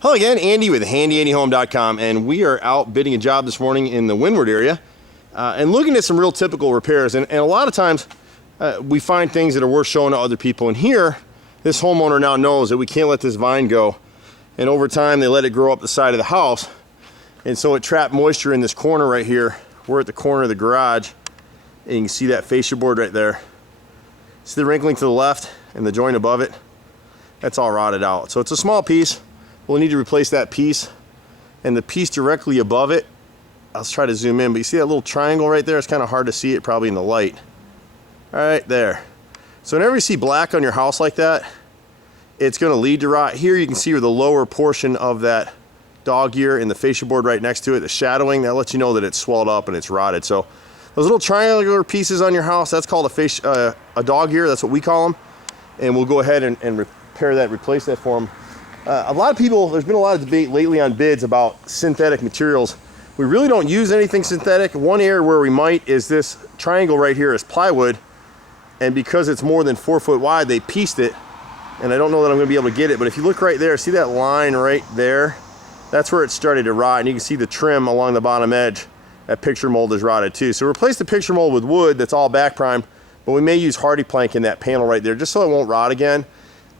Hello again, Andy with HandyANDYHome.com, and we are out bidding a job this morning in the Windward area and looking at some real typical repairs. And a lot of times we find things that are worth showing to other people. And here, this homeowner now knows that we can't let this vine go. And over time, they let it grow up the side of the house. And so it trapped moisture in this corner right here. We're at the corner of the garage, and you can see that fascia board right there. See the wrinkling to the left and the joint above it? That's all rotted out. So it's a small piece. We'll need to replace that piece, and the piece directly above it, I'll try to zoom in, but you see that little triangle right there? It's kind of hard to see it probably in the light. All right, there. So whenever you see black on your house like that, it's going to lead to rot. Here you can see where the lower portion of that dog ear and the fascia board right next to it, the shadowing, that lets you know that it's swelled up and it's rotted. So those little triangular pieces on your house, that's called a dog ear. That's what we call them. And we'll go ahead and repair that, replace that for them. A lot of people, there's been a lot of debate lately on bids about synthetic materials. We really don't use anything synthetic. One area where we might is this triangle right here is plywood, and because it's more than 4 foot wide, they pieced it, and I don't know that I'm gonna be able to get it, but if you look right there, see that line right there? That's where it started to rot, and you can see the trim along the bottom edge. That picture mold is rotted too. So replace the picture mold with wood that's all back primed, but we may use hardy plank in that panel right there just so it won't rot again.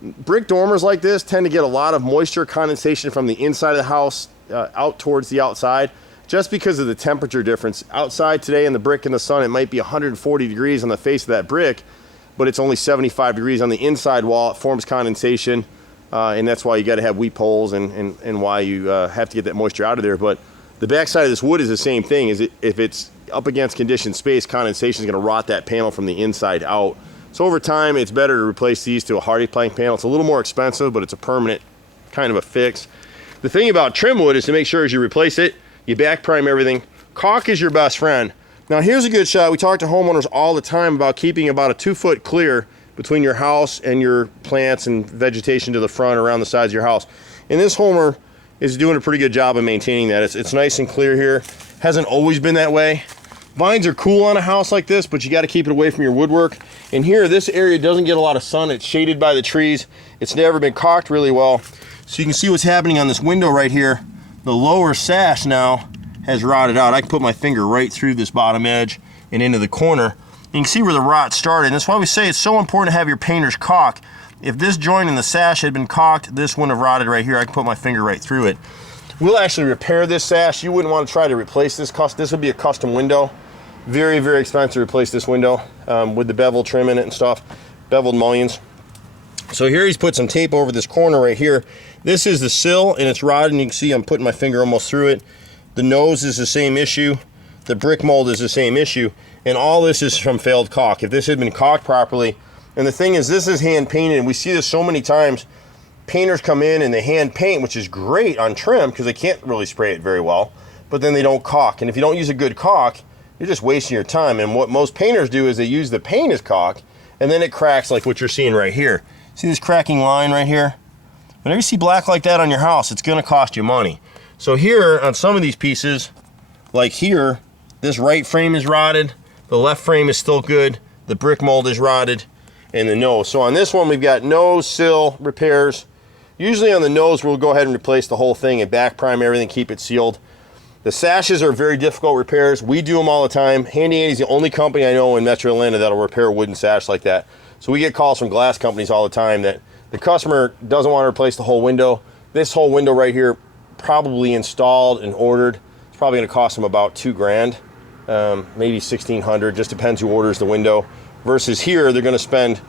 Brick dormers like this tend to get a lot of moisture condensation from the inside of the house out towards the outside, just because of the temperature difference. Outside today in the brick in the sun, it might be 140 degrees on the face of that brick, but it's only 75 degrees on the inside wall. It forms condensation, and that's why you got to have weep holes and why you have to get that moisture out of there. But the backside of this wood is the same thing. If it's up against conditioned space, condensation is going to rot that panel from the inside out. So over time, it's better to replace these to a hardy plank panel. It's a little more expensive, but it's a permanent kind of a fix. The thing about trim wood is to make sure as you replace it, you back prime everything. Caulk is your best friend. Now here's a good shot. We talk to homeowners all the time about keeping about a 2 foot clear between your house and your plants and vegetation to the front around the sides of your house. And this homeowner is doing a pretty good job of maintaining that. It's nice and clear here. Hasn't always been that way. Vines are cool on a house like this, but you got to keep it away from your woodwork. And here, this area doesn't get a lot of sun. It's shaded by the trees. It's never been caulked really well. So you can see what's happening on this window right here. The lower sash now has rotted out. I can put my finger right through this bottom edge and into the corner. You can see where the rot started. And that's why we say it's so important to have your painter's caulk. If this joint in the sash had been caulked, this wouldn't have rotted right here. I can put my finger right through it. We'll actually repair this sash. You wouldn't want to try to replace this. This would be a custom window. Very, very expensive to replace this window with the bevel trim in it and stuff, beveled mullions. So here he's put some tape over this corner right here. This is the sill, and it's rotted, and you can see I'm putting my finger almost through it. The nose is the same issue. The brick mold is the same issue, and all this is from failed caulk. If this had been caulked properly, and the thing is, this is hand painted, and we see this so many times. Painters come in and they hand paint, which is great on trim because they can't really spray it very well, but then they don't caulk. And if you don't use a good caulk, you're just wasting your time. And what most painters do is they use the paint as caulk, and then it cracks like what you're seeing right here. See this cracking line right here? Whenever you see black like that on your house, it's gonna cost you money. So here, on some of these pieces, like here, this right frame is rotted, the left frame is still good, the brick mold is rotted, and the nose. So on this one, we've got nose, sill, repairs. Usually on the nose, we'll go ahead and replace the whole thing and back prime everything, keep it sealed. The sashes are very difficult repairs. We do them all the time. Handy Andy's the only company I know in Metro Atlanta that'll repair a wooden sash like that. So we get calls from glass companies all the time that the customer doesn't want to replace the whole window. This whole window right here, probably installed and ordered, it's probably going to cost them about $2,000, maybe $1,600. Just depends who orders the window. Versus here, they're going to spend,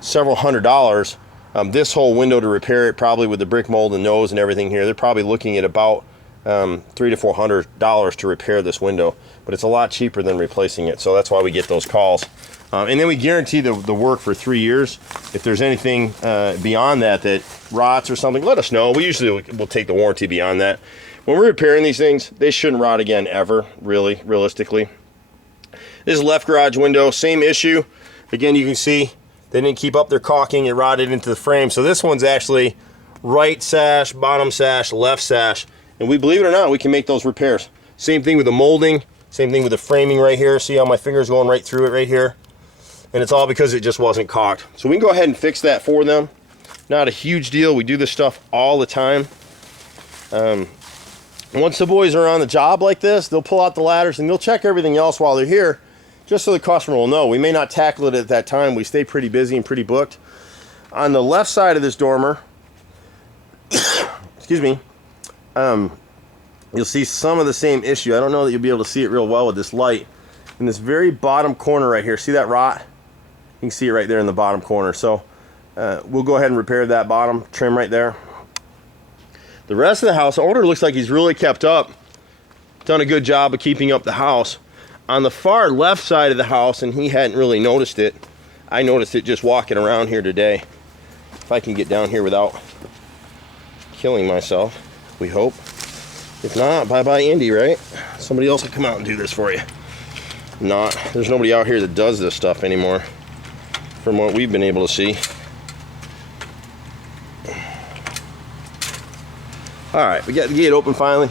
several $100s. This whole window to repair it, probably with the brick mold and nose and everything here, they're probably looking at about $300 to $400 to repair this window, but it's a lot cheaper than replacing it. So that's why we get those calls. And then we guarantee the work for 3 years. If there's anything beyond that rots or something, let us know. We usually will take the warranty beyond that. When we're repairing these things, they shouldn't rot again ever, really, realistically. This left garage window, same issue. Again, you can see they didn't keep up their caulking. It rotted into the frame. So this one's actually right sash, bottom sash, left sash. And we, believe it or not, we can make those repairs. Same thing with the molding, same thing with the framing right here. See how my finger's going right through it right here? And it's all because it just wasn't caulked. So we can go ahead and fix that for them. Not a huge deal. We do this stuff all the time. Once the boys are on the job like this, they'll pull out the ladders and they'll check everything else while they're here, just so the customer will know. We may not tackle it at that time. We stay pretty busy and pretty booked. On the left side of this dormer, excuse me, you'll see some of the same issue. I don't know that you'll be able to see it real well with this light. In this very bottom corner right here, see that rot? You can see it right there in the bottom corner. So we'll go ahead and repair that bottom trim right there. The rest of the house, the owner looks like he's really kept up, done a good job of keeping up the house. On the far left side of the house, and he hadn't really noticed it, I noticed it just walking around here today. If I can get down here without killing myself, we hope. If not, bye-bye Andy, right? Somebody else will come out and do this for you. Not, there's nobody out here that does this stuff anymore, from what we've been able to see. All right, we got the gate open finally.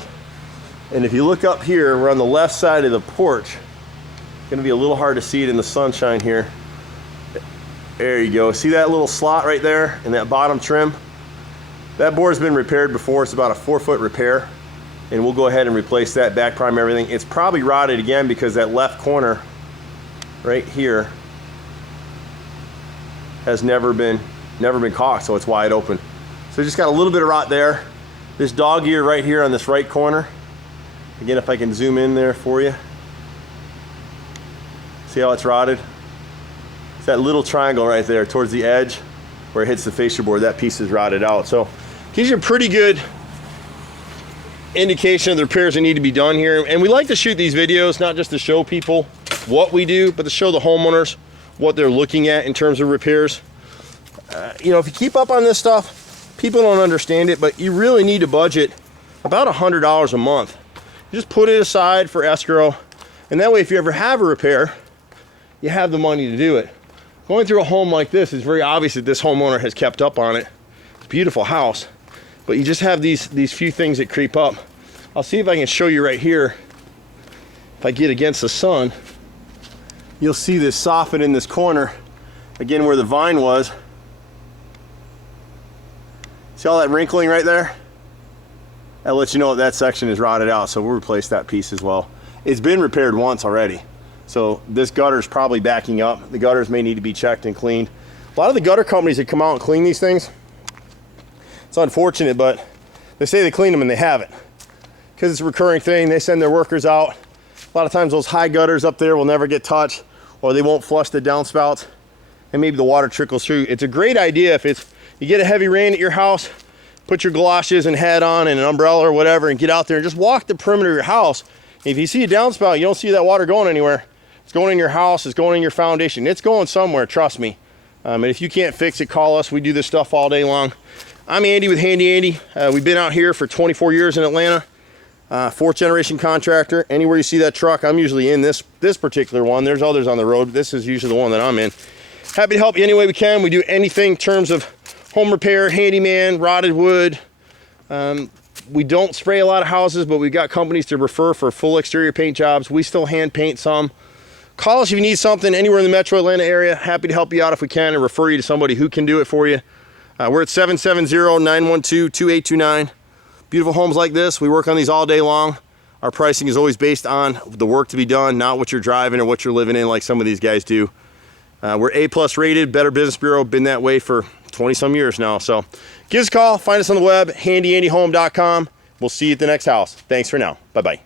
And if you look up here, we're on the left side of the porch. It's gonna be a little hard to see it in the sunshine here. There you go. See that little slot right there in that bottom trim? That board's been repaired before. It's about a 4-foot repair. And we'll go ahead and replace that, back prime everything. It's probably rotted again because that left corner right here has never been caulked, so it's wide open. So just got a little bit of rot there. This dog ear right here on this right corner. Again, if I can zoom in there for you. See how it's rotted? It's that little triangle right there towards the edge where it hits the fascia board. That piece is rotted out. So gives you a pretty good indication of the repairs that need to be done here. And we like to shoot these videos not just to show people what we do, but to show the homeowners what they're looking at in terms of repairs. You know, if you keep up on this stuff, people don't understand it, but you really need to budget about $100 a month. Just put it aside for escrow, and that way if you ever have a repair, you have the money to do it. Going through a home like this, it's very obvious that this homeowner has kept up on it. It's a beautiful house, but you just have these few things that creep up. I'll see if I can show you right here. If I get against the sun, you'll see this soffit in this corner, again where the vine was. See all that wrinkling right there? That lets you know that section is rotted out, so we'll replace that piece as well. It's been repaired once already, so this gutter is probably backing up. The gutters may need to be checked and cleaned. A lot of the gutter companies that come out and clean these things, it's unfortunate, but they say they clean them and they haven't. Because it's a recurring thing, they send their workers out. A lot of times those high gutters up there will never get touched, or they won't flush the downspouts, and maybe the water trickles through. It's a great idea if you get a heavy rain at your house, put your galoshes and hat on and an umbrella or whatever and get out there and just walk the perimeter of your house. If you see a downspout, you don't see that water going anywhere. It's going in your house, it's going in your foundation. It's going somewhere, trust me. And if you can't fix it, call us. We do this stuff all day long. I'm Andy with Handy Andy. We've been out here for 24 years in Atlanta. 4th generation contractor. Anywhere you see that truck, I'm usually in this particular one. There's others on the road. This is usually the one that I'm in. Happy to help you any way we can. We do anything in terms of home repair, handyman, rotted wood. We don't spray a lot of houses, but we've got companies to refer for full exterior paint jobs. We still hand paint some. Call us if you need something anywhere in the metro Atlanta area. Happy to help you out if we can and refer you to somebody who can do it for you. We're at 770-912-2829. Beautiful homes like this, we work on these all day long. Our pricing is always based on the work to be done, not what you're driving or what you're living in like some of these guys do. We're A+ rated, Better Business Bureau, been that way for 20 some years now. So give us a call, find us on the web, HandyANDYHome.com. We'll see you at the next house. Thanks for now. Bye-bye.